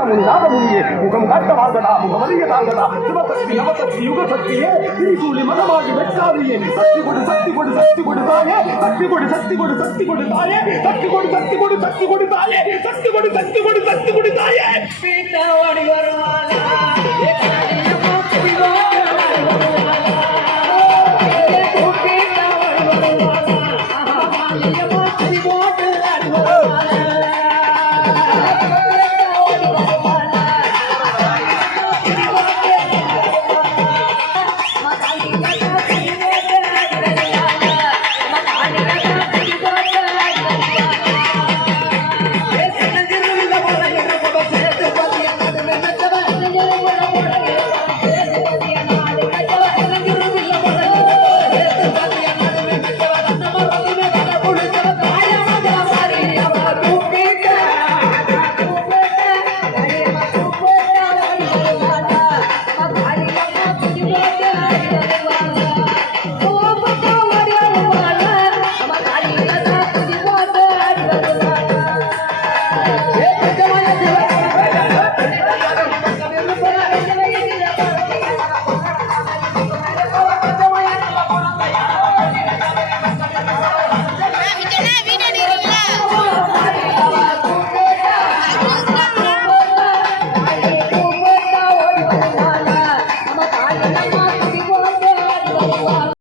ஞானமுனி நாதமுனியே முகம் காட்ட வாங்கடா முகமதிய தாங்கடா சிவசக்தி நவசக்தி யுகசக்தியே திரிசூலி மதமாகி வெட்டாதியே சக்தி கொடு சக்தி கொடு சக்தி கொடு தாயே சக்தி கொடு சக்தி கொடு சக்தி கொடு தாயே சக்தி கொடு சக்தி கொடு சக்தி கொடு தாயே சக்தி கொடு சக்தி கொடு சக்தி கொடு தாயே